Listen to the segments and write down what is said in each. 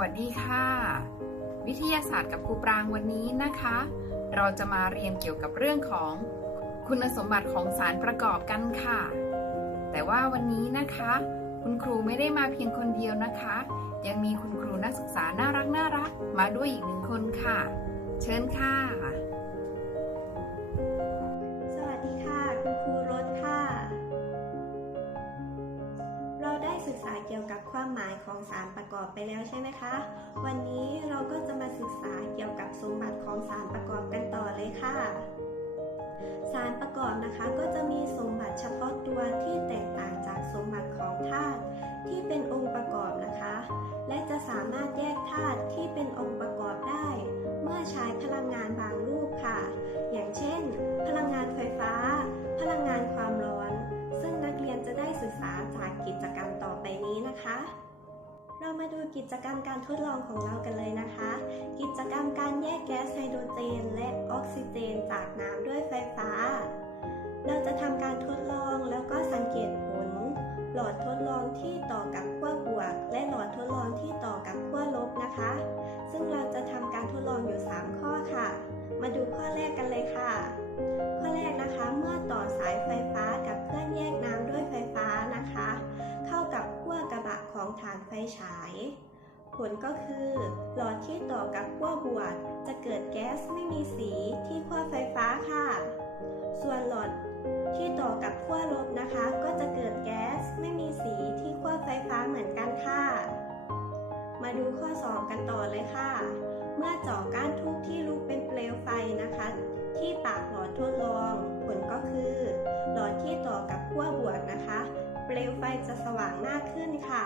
วัสดีค่ะ วิทยาศาสตร์กับครูปรางวันนี้นะคะ เราจะมาเรียนเกี่ยวกับเรื่องของคุณสมบัติของสารประกอบกันค่ะ แต่ว่าวันนี้นะคะ คุณครูไม่ได้มาเพียงคนเดียวนะคะ ยังมีคุณครูนักศึกษาน่ารักน่ารักมาด้วยอีกหนึ่งคนค่ะ เชิญค่ะ ศึกษาเกี่ยวกับความหมายของสารประกอบไปแล้วใช่ไหมคะ วันนี้เราก็จะมาศึกษาเกี่ยวกับสมบัติของสารประกอบกันต่อเลยค่ะ สารประกอบนะคะก็จะมีสมบัติเฉพาะตัวที่แตกต่างจากสมบัติของธาตุที่เป็นองค์ประกอบนะคะ และจะสามารถแยกธาตุที่เป็นองค์ประกอบได้ เมื่อใช้พลังงานบางรูปค่ะ อย่างเช่น พลังงานไฟฟ้า พลังงานความร้อน เรามาดูกิจกรรมการทดลองของเรากันเลยนะคะ กิจกรรมการแยกแก๊สไฮโดรเจน และออกซิเจน จากน้ำด้วยไฟฟ้า เราจะทำการทดลองแล้วก็สัง ผลก็คือหลอดที่ต่อกับขั้วบวกจะเกิดแก๊สไม่มีสีที่ขั้วไฟฟ้าค่ะ ส่วนหลอดที่ต่อกับขั้วลบนะคะ ก็จะเกิดแก๊สไม่มีสีที่ขั้วไฟฟ้าเหมือนกันค่ะ มาดูข้อ 2 กันต่อเลยค่ะ เมื่อจาะก้านทูบที่ลุกเป็นเปลวไฟนะคะ ที่ปากหลอดทดลอง ผลก็คือ หลอดที่ต่อกับขั้วบวกนะคะ เปลวไฟจะสว่างมากขึ้นค่ะ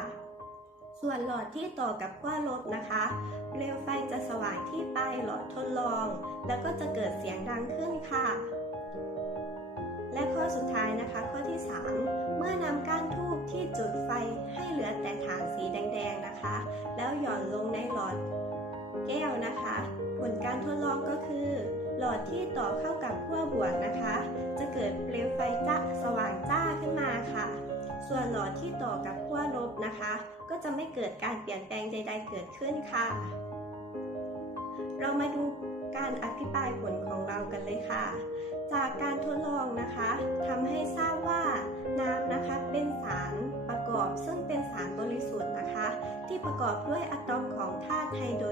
ส่วนหลอดที่ต่อกับขั้วลบนะคะ เปลวไฟจะสว่างที่ปลายหลอดทดลอง แล้วก็จะเกิดเสียงดังขึ้นค่ะ และข้อสุดท้ายนะคะ ข้อที่ 3 เมื่อนำก้านทูบที่จุดไฟให้เหลือแต่ฐานสีแดงๆนะคะ แล้วหย่อนลงในหลอดแก้วนะคะ ผลการทดลองก็คือ หลอดที่ต่อเข้ากับขั้วบวกนะคะ จะเกิดเปลวไฟจ้าสว่างจ้าขึ้นมาค่ะ ส่วนหลอดที่ต่อกับขั้วลบนะคะ ก็จะไม่เกิดการเปลี่ยนแปลงใด ๆ เกิดขึ้นค่ะ เรามาดูการอภิปรายผลของเรากันเลยค่ะ จากการทดลองนะคะทำให้ทราบว่าน้ำนะคะเป็นสารประกอบซึ่งเป็นสารบริสุทธิ์นะคะ ที่ประกอบด้วยอะตอมของธาตุไฮโดร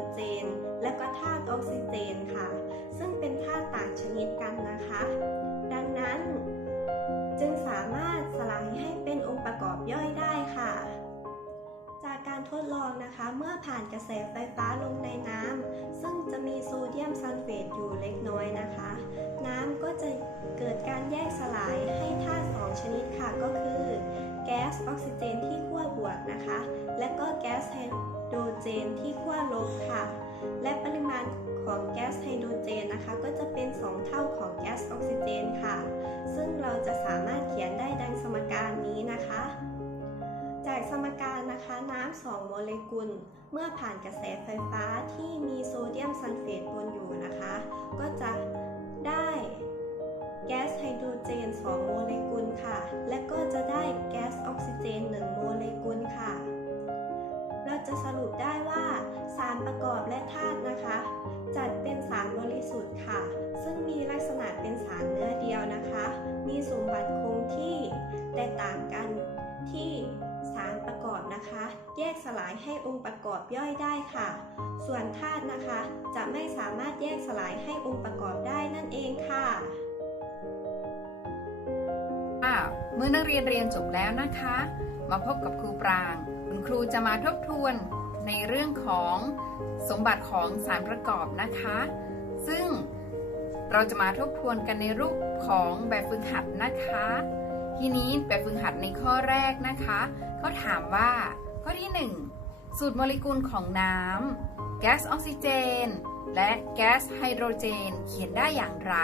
เมื่อผ่านกระแสไฟฟ้าลงในน้ำซึ่งจะมีโซเดียมซัลเฟตอยู่เล็กน้อยนะคะ น้ำก็จะเกิดการแยกสลายให้ธาตุสองชนิดค่ะก็คือแก๊สออกซิเจนที่ขั้วบวกนะคะ และก็แก๊สไฮโดรเจนที่ขั้วลบค่ะ และปริมาณของแก๊สไฮโดรเจนนะคะ ก็จะเป็น 2 เท่าของแก๊สออกซิเจนค่ะ ซึ่งเราจะสามารถเขียนได้ดังสมการนี้นะคะ สมการนะคะน้ำสองโมเลกุล เมื่อผ่านกระแสไฟฟ้าที่มีโซเดียมซัลเฟตปนอยู่นะคะ ก็จะได้แก๊สไฮโดรเจน 2 โมเลกุลค่ะ และก็จะได้แก๊สออกซิ ให้องค์ประกอบย่อยได้ค่ะ ส่วนธาตุนะคะ จะไม่สามารถแยกสลายให้องค์ประกอบได้นั่นเองค่ะค่ะเมื่อนักเรียนเรียนจบแล้วนะคะ มาพบกับครูปราง คุณครูจะมาทบทวนในเรื่องของสมบัติของสารประกอบนะคะ ซึ่งเราจะมาทบทวนกันในรูปของแบบฝึกหัดนะคะ ทีนี้แบบฝึกหัดในข้อแรกนะคะเขาถามว่าข้อที่ 1 สูตรโมเลกุลของน้ำแก๊สออกซิเจน และแก๊สไฮโดรเจนเขียนได้อย่างไร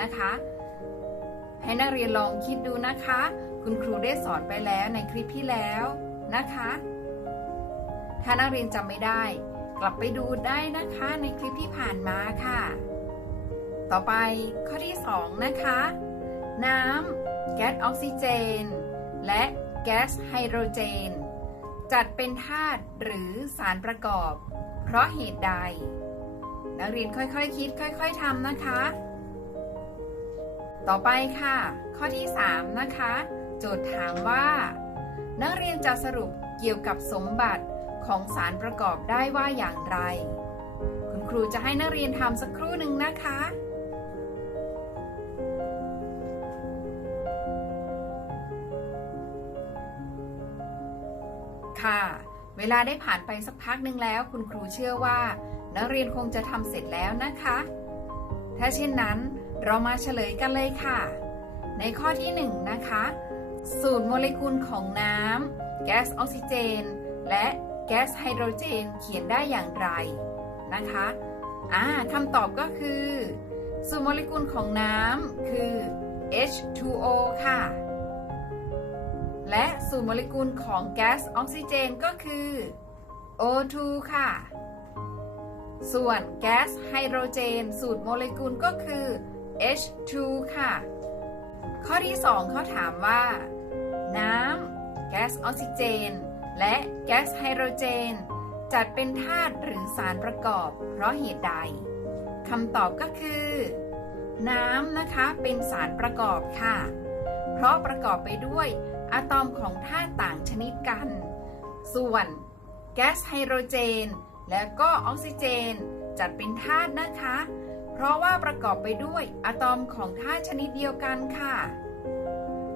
นะคะ ให้นักเรียนลองคิดดูนะคะ คุณครูได้สอนไปแล้วในคลิปที่แล้วนะคะ ถ้านักเรียนจำไม่ได้ กลับไปดูได้นะคะในคลิปที่ผ่านมาค่ะ ต่อไปข้อที่ 2 นะคะ น้ำแก๊สออกซิเจน และแก๊สไฮโดรเจน จัดเป็นธาตุหรือสารประกอบ เพราะเหตุใด นักเรียนค่อยๆคคิด ค่อย ๆทำนะคะ ต่อไปค่ะ ข้อที่ 3 นะคะ โจทย์ถามว่า นักเรียนจะสรุปเกี่ยวกับสมบัติของสารประกอบได้ว่าอย่างไร คุณครูจะให้นักเรียนทำสักครู่หนึ่งนะคะ ค่ะ เวลาได้ผ่านไปสักพักหนึ่งแล้ว คุณครูเชื่อว่า นักเรียนคงจะทำเสร็จแล้วนะคะ ถ้าเช่นนั้นเรามาเฉลยกันเลยค่ะ ในข้อที่ 1 นะคะ สูตรโมเลกุลของน้ำแก๊สออกซิเจน และแก๊สไฮโดรเจนเขียนได้อย่างไรนะคะอ่าคำตอบก็คือ สูตรโมเลกุลของน้ำคือ H2O ค่ะ และสูตรโมเลกุลของแก๊สออกซิเจนก็คือ O2 ค่ะ ส่วนแก๊สไฮโดรเจน สูตรโมเลกุลก็คือ H2 ค่ะ ข้อที่ 2 เขาถามว่า น้ำแก๊สออกซิเจน และแก๊สไฮโดรเจน จัดเป็นธาตุหรือสารประกอบ เพราะเหตุใดคำตอบก็คือ น้ำนะคะเป็นสารประกอบค่ะ เพราะประกอบไปด้วย อะตอมของธาตุต่างชนิดกัน ส่วนแก๊สไฮโดรเจน และก็ออกซิเจน จัดเป็นธาตุนะคะ เพราะว่าประกอบไปด้วยอะตอมของธาตุชนิดเดียวกันค่ะ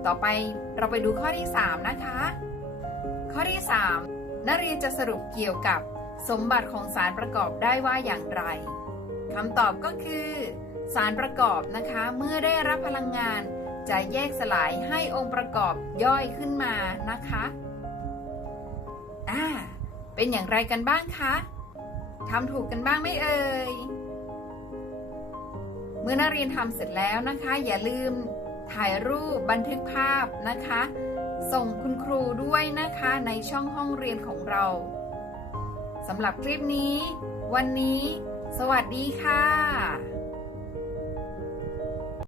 ต่อไปเราไปดูข้อที่ 3 นะคะ ข้อที่ 3 นักเรียนจะสรุปเกี่ยวกับสมบัติของสารประกอบได้ว่าอย่างไรคำตอบก็คือ สารประกอบนะคะเมื่อได้รับพลังงาน จะแยกสลายให้องค์ประกอบย่อยขึ้นมานะคะอ่าเป็นอย่างไรกันบ้างคะทำถูกกันบ้างไหมเอ่ย เมื่อนักเรียนทำเสร็จแล้วนะคะ อย่าลืมถ่ายรูปบันทึกภาพนะคะ ส่งคุณครูด้วยนะคะในช่องห้องเรียนของเราสำหรับคลิปนี้ วันนี้ สวัสดีค่ะ